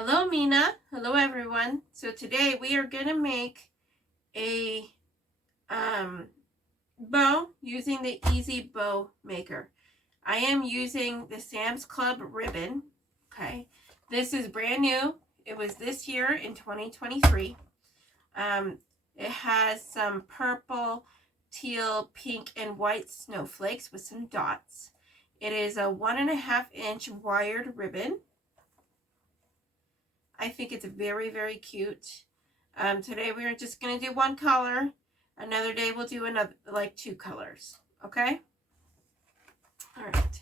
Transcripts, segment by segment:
Hello, Mina. Hello, everyone. So today we are going to make a bow using the Easy Bow Maker. I am using the Sam's Club ribbon. Okay. This is brand new. It was this year in 2023. It has some purple, teal, pink, and white snowflakes with some dots. It is a 1.5-inch wired ribbon. I think it's very, very cute. Today we're just going to do one color. Another day we'll do another, like 2 colors. Okay? All right.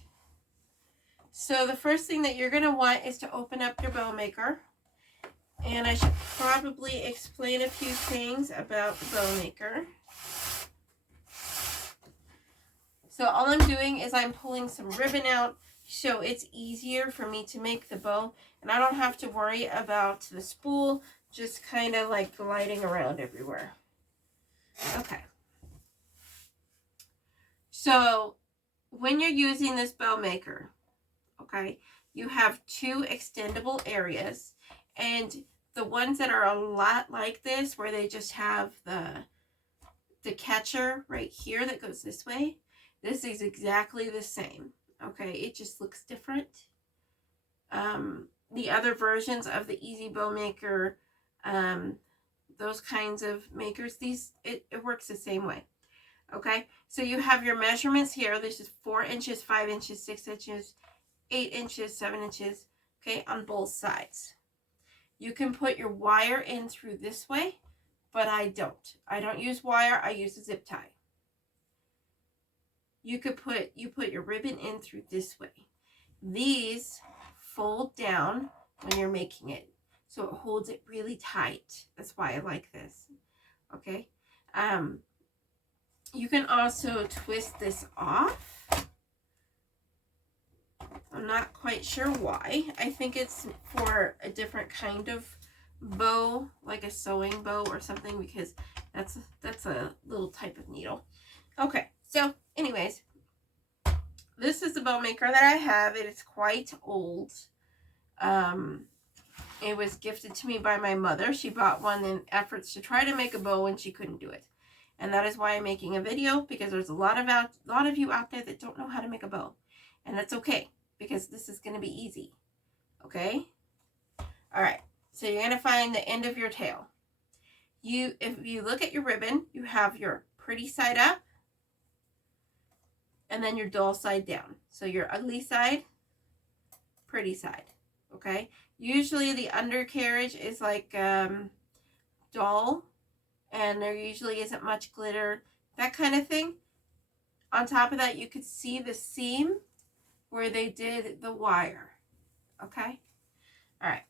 So the first thing that you're going to want is to open up your bow maker. And I should probably explain a few things about the bow maker. So all I'm doing is I'm pulling some ribbon out so it's easier for me to make the bow. And I don't have to worry about the spool just kind of like gliding around everywhere. Okay. So when you're using this bow maker, okay, you have 2 extendable areas. And the ones that are a lot like this, where they just have the catcher right here that goes this way, this is exactly the same. Okay, it just looks different. The other versions of the Easy Bow Maker, those kinds of makers, it works the same way. Okay, so you have your measurements here. This is 4 inches, 5 inches, 6 inches, 8 inches, 7 inches, okay, on both sides. You can put your wire in through this way, but I don't. I don't use wire, I use a zip tie. You put your ribbon in through this way. These fold down when you're making it, so it holds it really tight. That's why I like this. Okay. You can also twist this off. I'm not quite sure why. I think it's for a different kind of bow, like a sewing bow or something, because that's a little type of needle. Okay, so anyways, this is the bow maker that I have. It is quite old. It was gifted to me by my mother. She bought one in efforts to try to make a bow and she couldn't do it. And that is why I'm making a video, because there's a lot of you out there that don't know how to make a bow. And that's okay, because this is going to be easy. Okay? All right. So you're going to find the end of your tail. If you look at your ribbon, you have your pretty side up and then your dull side down. So your ugly side, pretty side. Okay? Usually the undercarriage is like dull, and there usually isn't much glitter, that kind of thing. On top of that, you could see the seam where they did the wire. Okay? All right.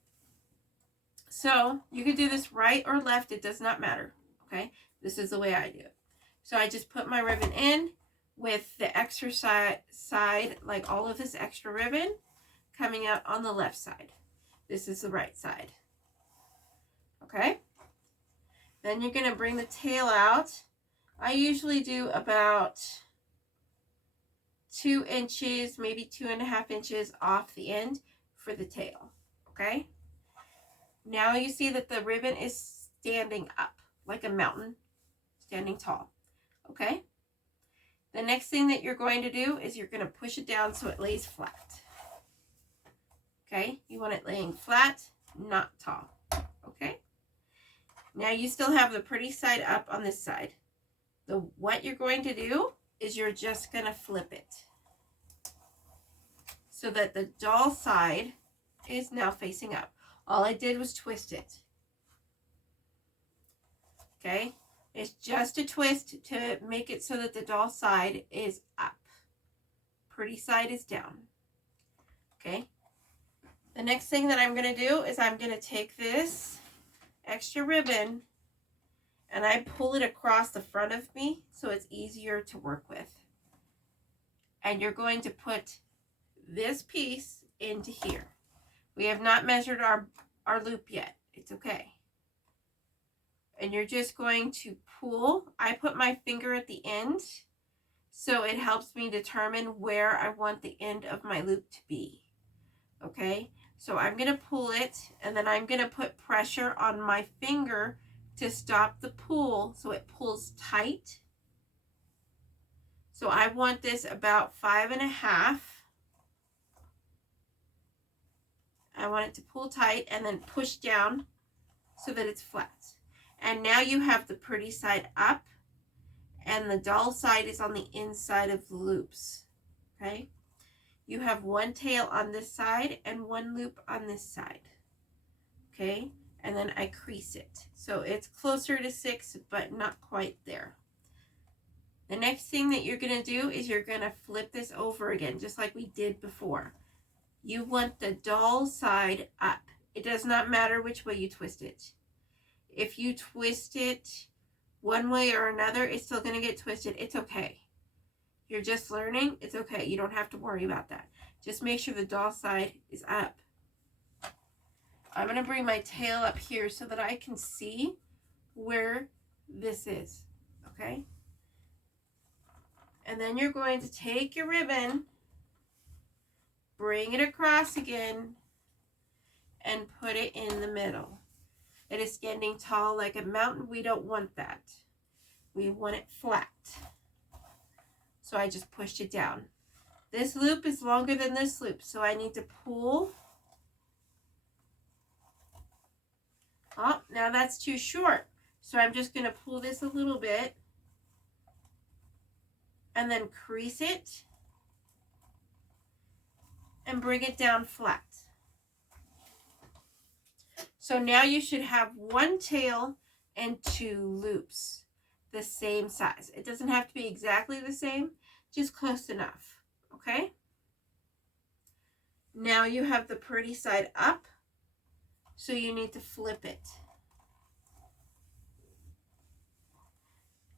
So you could do this right or left. It does not matter. Okay? This is the way I do it. So I just put my ribbon in with the extra side, like all of this extra ribbon, coming out on the left side. This is the right side. Okay? Then you're going to bring the tail out. I usually do about 2 inches, maybe 2.5 inches off the end for the tail. Okay? Now you see that the ribbon is standing up like a mountain, standing tall. Okay? The next thing that you're going to do is you're going to push it down so it lays flat. Okay? You want it laying flat, not tall. Okay? Now you still have the pretty side up on this side. What you're going to do is you're just going to flip it so that the dull side is now facing up. All I did was twist it. Okay? It's just a twist to make it so that the dull side is up. Pretty side is down. Okay? The next thing that I'm going to do is I'm going to take this extra ribbon and I pull it across the front of me so it's easier to work with. And you're going to put this piece into here. We have not measured our loop yet. It's okay. And you're just going to pull. I put my finger at the end so it helps me determine where I want the end of my loop to be. Okay? So I'm going to pull it, and then I'm going to put pressure on my finger to stop the pull so it pulls tight. So I want this about 5.5. I want it to pull tight and then push down so that it's flat. And now you have the pretty side up, and the dull side is on the inside of the loops. Okay? You have one tail on this side and one loop on this side. Okay? And then I crease it. So it's closer to 6, but not quite there. The next thing that you're going to do is you're going to flip this over again, just like we did before. You want the dull side up. It does not matter which way you twist it. If you twist it one way or another, it's still going to get twisted. It's okay. You're just learning. It's okay. You don't have to worry about that. Just make sure the dull side is up. I'm going to bring my tail up here so that I can see where this is. Okay? And then you're going to take your ribbon, bring it across again, and put it in the middle. It is standing tall like a mountain. We don't want that. We want it flat. So I just pushed it down. This loop is longer than this loop, so I need to pull. Oh, now that's too short. So I'm just going to pull this a little bit and then crease it and bring it down flat. So now you should have one tail and 2 loops the same size. It doesn't have to be exactly the same, just close enough. Okay? Now you have the pretty side up, so you need to flip it.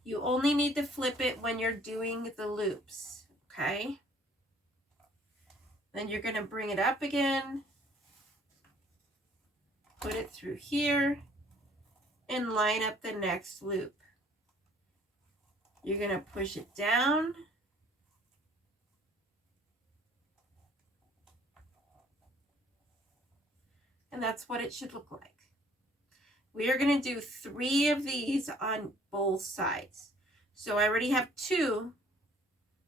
You only need to flip it when you're doing the loops, okay? Then you're going to bring it up again, put it through here, and line up the next loop. You're going to push it down. And that's what it should look like. We are going to do 3 of these on both sides. So I already have 2.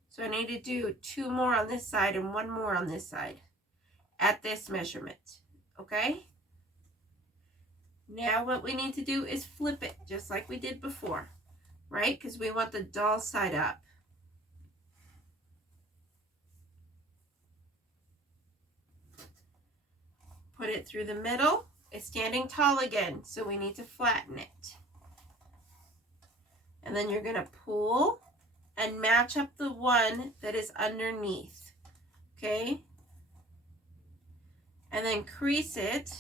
So I need to do 2 more on this side and 1 more on this side at this measurement. Okay? Now what we need to do is flip it just like we did before. Right? Because we want the dull side up. Put it through the middle. It's standing tall again, so we need to flatten it. And then you're going to pull and match up the one that is underneath. Okay? And then crease it.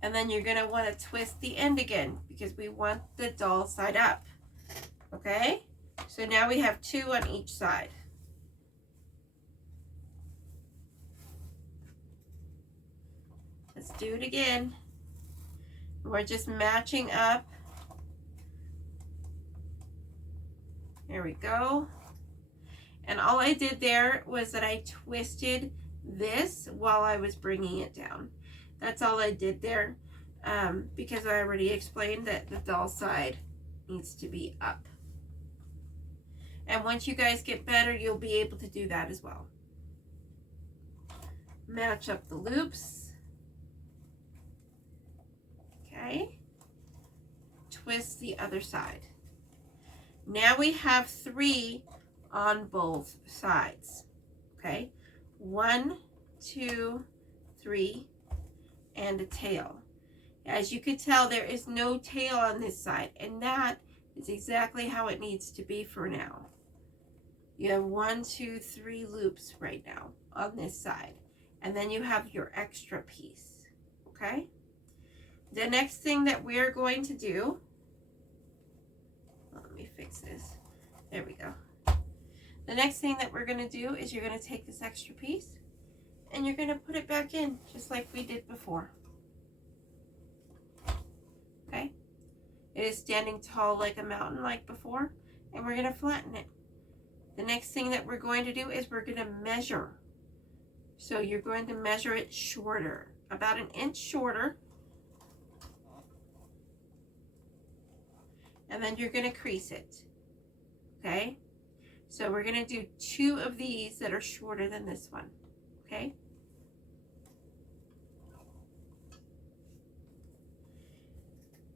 And then you're going to want to twist the end again because we want the dull side up. Okay? So now we have 2 on each side. Let's do it again. We're just matching up. There we go. And all I did there was that I twisted this while I was bringing it down. That's all I did there because I already explained that the dull side needs to be up. And once you guys get better, you'll be able to do that as well. Match up the loops. Okay, twist the other side. Now we have 3 on both sides. Okay, 1, 2, 3, and a tail. As you can tell, there is no tail on this side, and that is exactly how it needs to be for now. You have 1, 2, 3 loops right now on this side, and then you have your extra piece. Okay. The next thing that we're going to do, let me fix this. There we go. The next thing that we're going to do is you're going to take this extra piece and you're going to put it back in just like we did before. Okay? It is standing tall like a mountain like before, and we're going to flatten it. The next thing that we're going to do is we're going to measure So you're going to measure it shorter, about an inch shorter. And then you're going to crease it. Okay? So we're going to do 2 of these that are shorter than this one. Okay?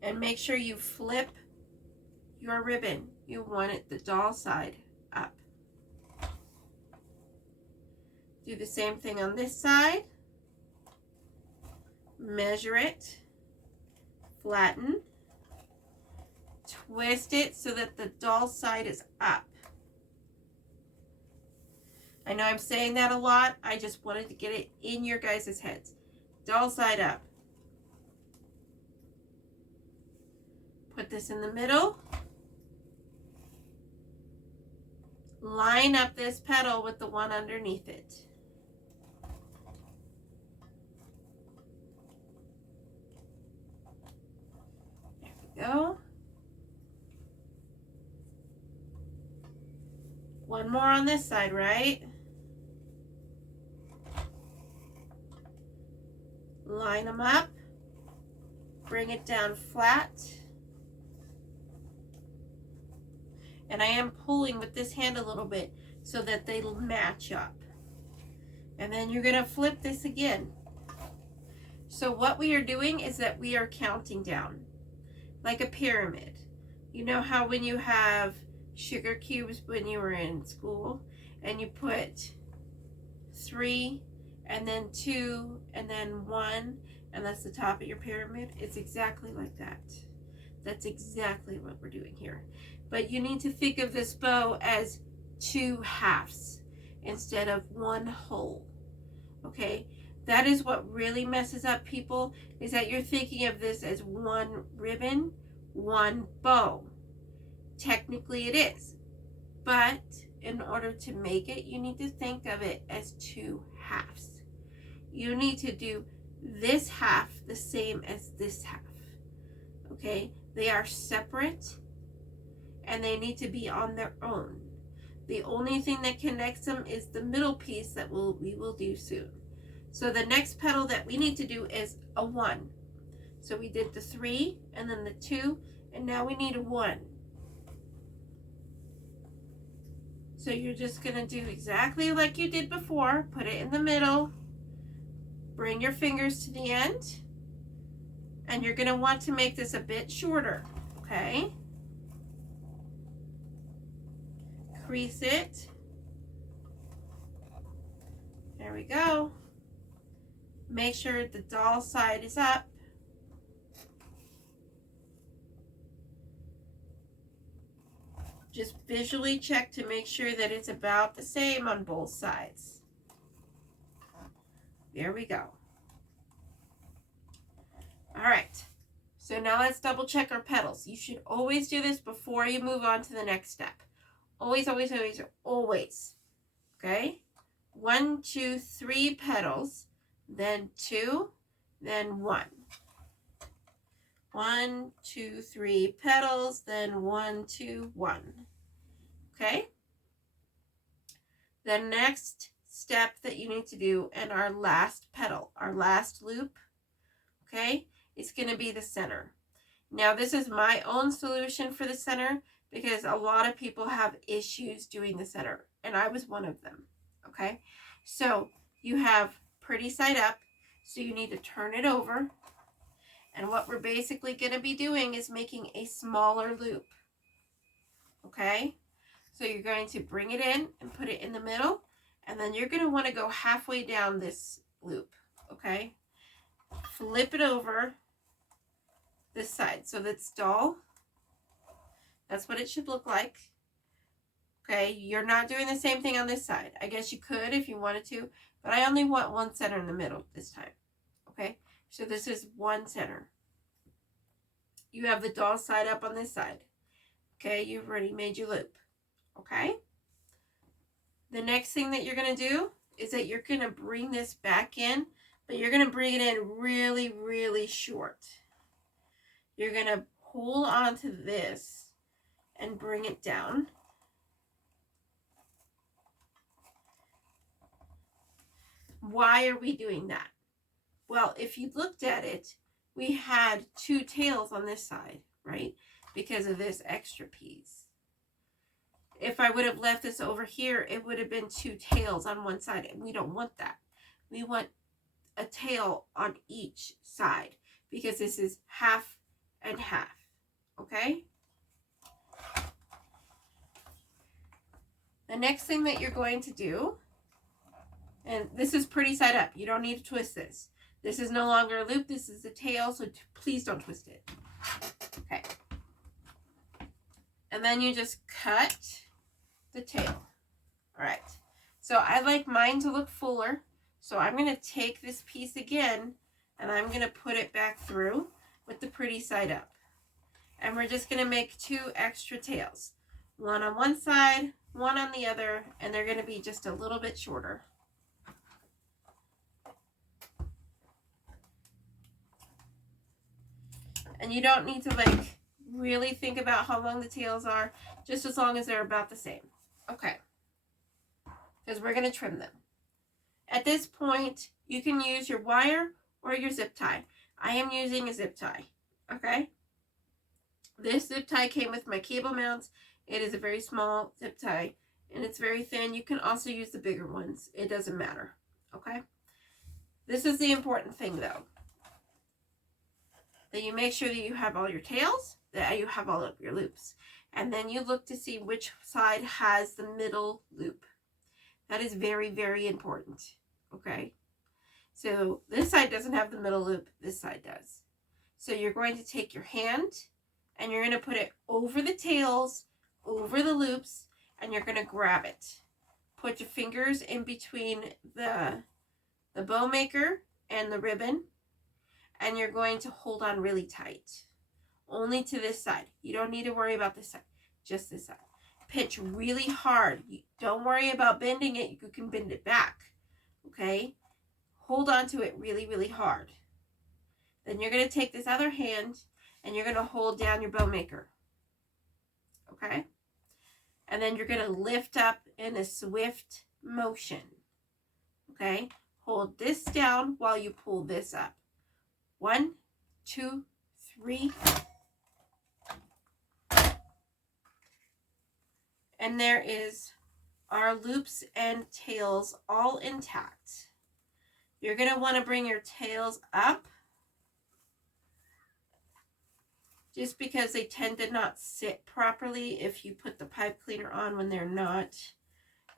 And make sure you flip your ribbon. You want it the doll side up. Do the same thing on this side. Measure it. Flatten. Twist it so that the doll side is up. I know I'm saying that a lot. I just wanted to get it in your guys' heads. Doll side up. Put this in the middle. Line up this petal with the one underneath it. There we go. One more on this side, right? Line them up. Bring it down flat. And I am pulling with this hand a little bit so that they match up. And then you're going to flip this again. So what we are doing is that we are counting down like a pyramid. You know how when you have sugar cubes when you were in school and you put 3 and then 2 and then 1 and that's the top of your pyramid? It's exactly like that. That's exactly what we're doing here. But you need to think of this bow as 2 halves instead of 1 whole. Okay? That is what really messes up people, is that you're thinking of this as 1 ribbon, 1 bow. Technically it is. But in order to make it, you need to think of it as 2 halves. You need to do this half the same as this half. Okay? They are separate and they need to be on their own. The only thing that connects them is the middle piece that we will do soon. So the next petal that we need to do is a 1. So we did the 3 and then the 2 and now we need a 1. So you're just going to do exactly like you did before. Put it in the middle. Bring your fingers to the end. And you're going to want to make this a bit shorter. Okay? Crease it. There we go. Make sure the doll side is up. Just visually check to make sure that it's about the same on both sides. There we go. All right. So now let's double check our petals. You should always do this before you move on to the next step. Always, always, always, always. Okay? 1, 2, 3 petals, then 2, then 1. 1, 2, 3 petals, then 1, 2, 1. Okay? The next step that you need to do in our last petal, our last loop, okay, is going to be the center. Now, this is my own solution for the center because a lot of people have issues doing the center, and I was one of them, okay? So you have pretty side up, so you need to turn it over, and what we're basically going to be doing is making a smaller loop, okay? So you're going to bring it in and put it in the middle, and then you're going to want to go halfway down this loop, okay? Flip it over this side. So that's doll. That's what it should look like. Okay, you're not doing the same thing on this side. I guess you could if you wanted to, but I only want one center in the middle this time. Okay, so this is one center. You have the doll side up on this side. Okay, you've already made your loop. Okay, the next thing that you're going to do is that you're going to bring this back in, but you're going to bring it in really, really short. You're going to pull onto this and bring it down. Why are we doing that? Well, if you looked at it, we had 2 tails on this side, right? Because of this extra piece. If I would have left this over here, it would have been 2 tails on one side, and we don't want that. We want a tail on each side because this is half and half, okay? The next thing that you're going to do, and this is pretty side up. You don't need to twist this. This is no longer a loop. This is a tail, so please don't twist it. Okay. And then you just cut the tail. All right. So I like mine to look fuller. So I'm going to take this piece again, and I'm going to put it back through with the pretty side up. And we're just going to make 2 extra tails. One on one side, one on the other, and they're going to be just a little bit shorter. And you don't need to like really think about how long the tails are, just as long as they're about the same. Okay. Because we're going to trim them. At this point, you can use your wire or your zip tie. I am using a zip tie. Okay. This zip tie came with my cable mounts. It is a very small zip tie and it's very thin. You can also use the bigger ones. It doesn't matter. Okay. This is the important thing though. That you make sure that you have all your tails, that you have all of your loops. And then you look to see which side has the middle loop. That is very, very important. Okay. So this side doesn't have the middle loop. This side does. So you're going to take your hand and you're going to put it over the tails, over the loops, and you're going to grab it. Put your fingers in between the bow maker and the ribbon. And you're going to hold on really tight. Only to this side. You don't need to worry about this side. Just this side. Pinch really hard. Don't worry about bending it. You can bend it back. Okay? Hold on to it really, really hard. Then you're going to take this other hand and you're going to hold down your bow maker. Okay? And then you're going to lift up in a swift motion. Okay? Hold this down while you pull this up. 1, 2, 3. And there is our loops and tails all intact. You're going to want to bring your tails up just because they tend to not sit properly if you put the pipe cleaner on when they're not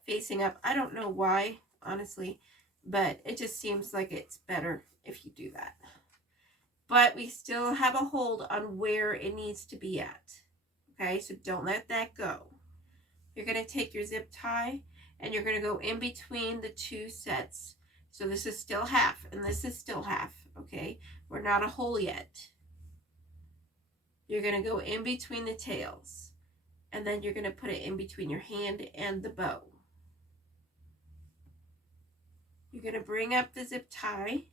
facing up. I don't know why, honestly, but it just seems like it's better if you do that. But we still have a hold on where it needs to be at. Okay, so don't let that go. You're going to take your zip tie and you're going to go in between the 2 sets. So this is still half and this is still half. Okay, we're not a whole yet. You're going to go in between the tails and then you're going to put it in between your hand and the bow. You're going to bring up the zip tie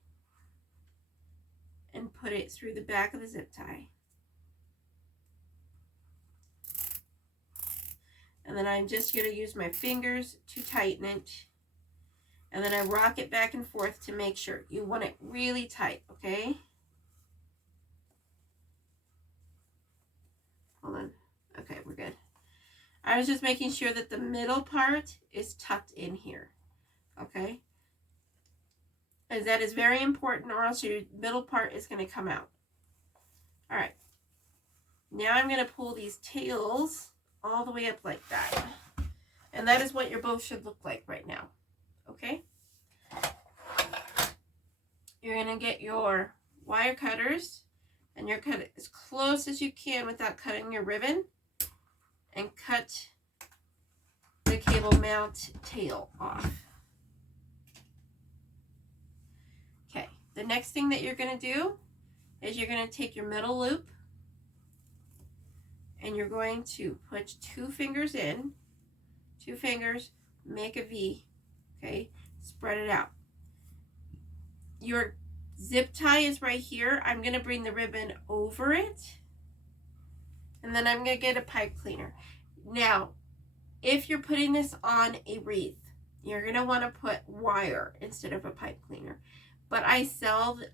and put it through the back of the zip tie. And then I'm just going to use my fingers to tighten it. And then I rock it back and forth to make sure. You want it really tight, okay? Hold on. Okay, we're good. I was just making sure that the middle part is tucked in here, okay? As that is very important or else your middle part is going to come out. All right. Now I'm going to pull these tails all the way up like that. And that is what your bow should look like right now. Okay? You're going to get your wire cutters and you're cut it as close as you can without cutting your ribbon and cut the cable mount tail off. Okay, the next thing that you're going to do is you're going to take your middle loop and you're going to put 2 fingers in, 2 fingers, make a V, okay, spread it out. Your zip tie is right here. I'm going to bring the ribbon over it and then I'm going to get a pipe cleaner. Now, if you're putting this on a wreath, you're going to want to put wire instead of a pipe cleaner. But I'm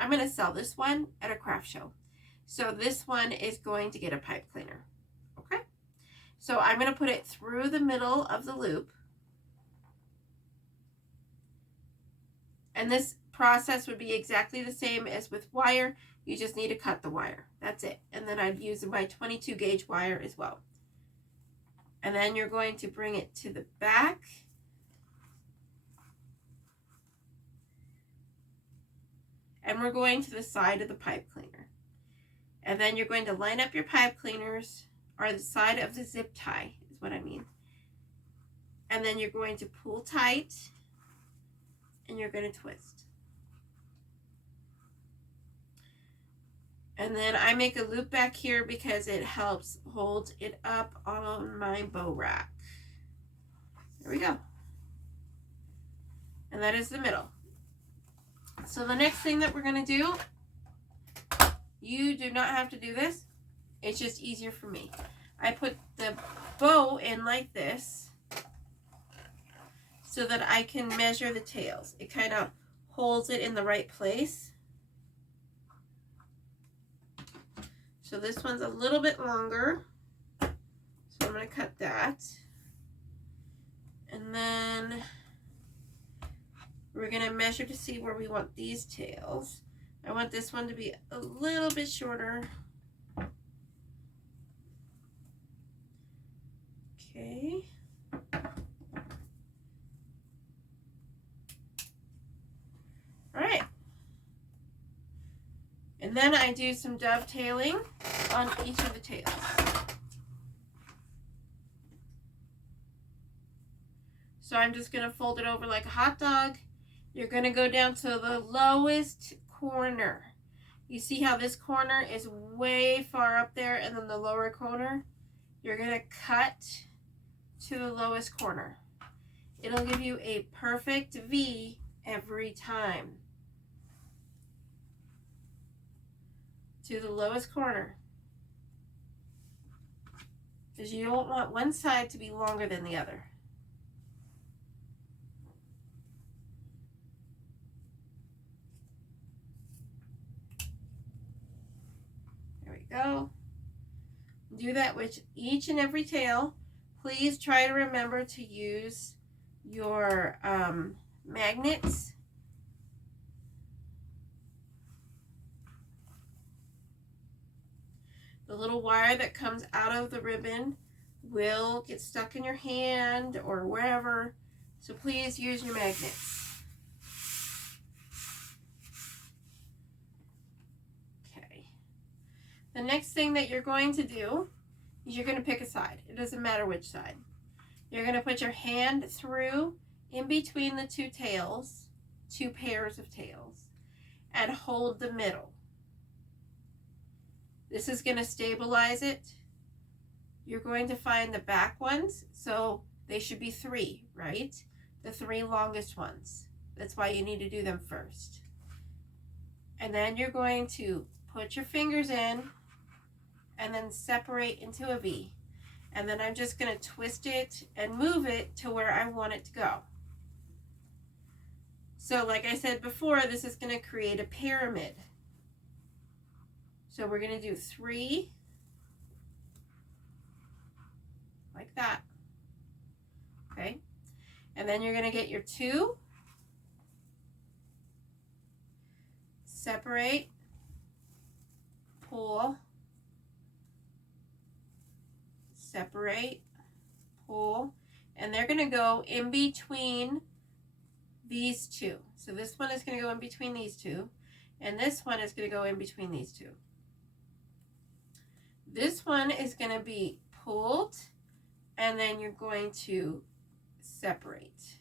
going to sell this one at a craft show. So this one is going to get a pipe cleaner. Okay? So I'm going to put it through the middle of the loop. And this process would be exactly the same as with wire. You just need to cut the wire. That's it. And then I'd use my 22 gauge wire as well. And then you're going to bring it to the back. And we're going to the side of the pipe cleaner. And then you're going to line up your pipe cleaners, or the side of the zip tie is what I mean. And then you're going to pull tight and you're going to twist. And then I make a loop back here because it helps hold it up on my bow rack. There we go. And that is the middle. So the next thing that we're going to do, you do not have to do this. It's just easier for me. I put the bow in like this so that I can measure the tails. It kind of holds it in the right place. So this one's a little bit longer. So I'm going to cut that. And then we're going to measure to see where we want these tails. I want this one to be a little bit shorter. Okay. All right. And then I do some dovetailing on each of the tails. So I'm just going to fold it over like a hot dog. You're going to go down to the lowest corner. You see how this corner is way far up there, and then the lower corner? You're going to cut to the lowest corner. It'll give you a perfect V every time. To the lowest corner. Because you don't want one side to be longer than the other. There we go. Do that with each and every tail. Please try to remember to use your magnets. The little wire that comes out of the ribbon will get stuck in your hand or wherever, so please use your magnets. Okay. The next thing that you're going to do is you're going to pick a side. It doesn't matter which side. You're going to put your hand through in between the two tails, two pairs of tails, and hold the middle. This is going to stabilize it. You're going to find the back ones, so they should be 3, right? The 3 longest ones. That's why you need to do them first. And then you're going to put your fingers in and then separate into a V. And then I'm just going to twist it and move it to where I want it to go. So like I said before, this is going to create a pyramid. So we're going to do 3 like that. Okay. And then you're going to get your 2, separate, pull, separate, pull, and they're going to go in between these 2. So this one is going to go in between these 2, and this one is going to go in between these 2. This one is going to be pulled, and then you're going to separate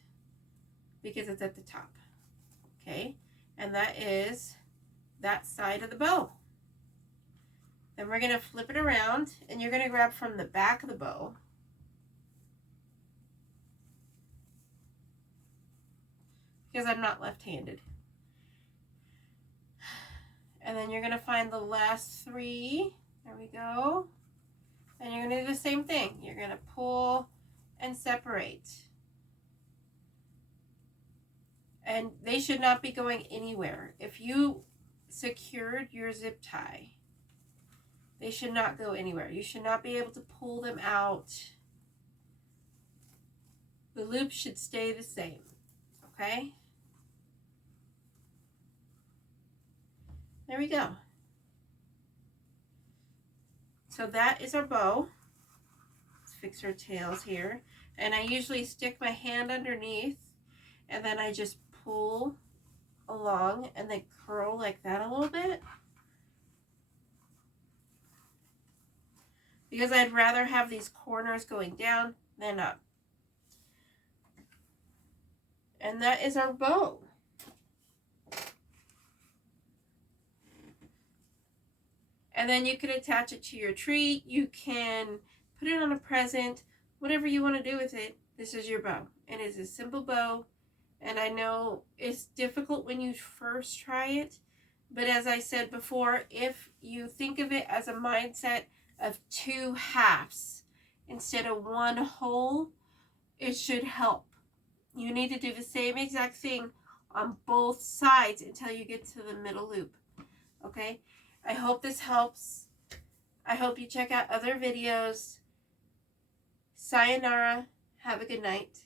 because it's at the top. Okay, and that is that side of the bow. Then we're going to flip it around, and you're going to grab from the back of the bow. Because I'm not left-handed. And then you're going to find the last 3. There we go. And you're going to do the same thing. You're going to pull and separate. And they should not be going anywhere. If you secured your zip tie, they should not go anywhere. You should not be able to pull them out. The loop should stay the same, okay? There we go. So that is our bow. Let's fix our tails here. And I usually stick my hand underneath and then I just pull along and then curl like that a little bit. Because I'd rather have these corners going down than up. And that is our bow. And then you can attach it to your tree. You can put it on a present, whatever you want to do with it. This is your bow. It is a simple bow. And I know it's difficult when you first try it. But as I said before, if you think of it as a mindset of 2 halves instead of 1 whole, it should help. You need to do the same exact thing on both sides until you get to the middle loop. Okay? I hope this helps. I hope you check out other videos. Sayonara. Have a good night.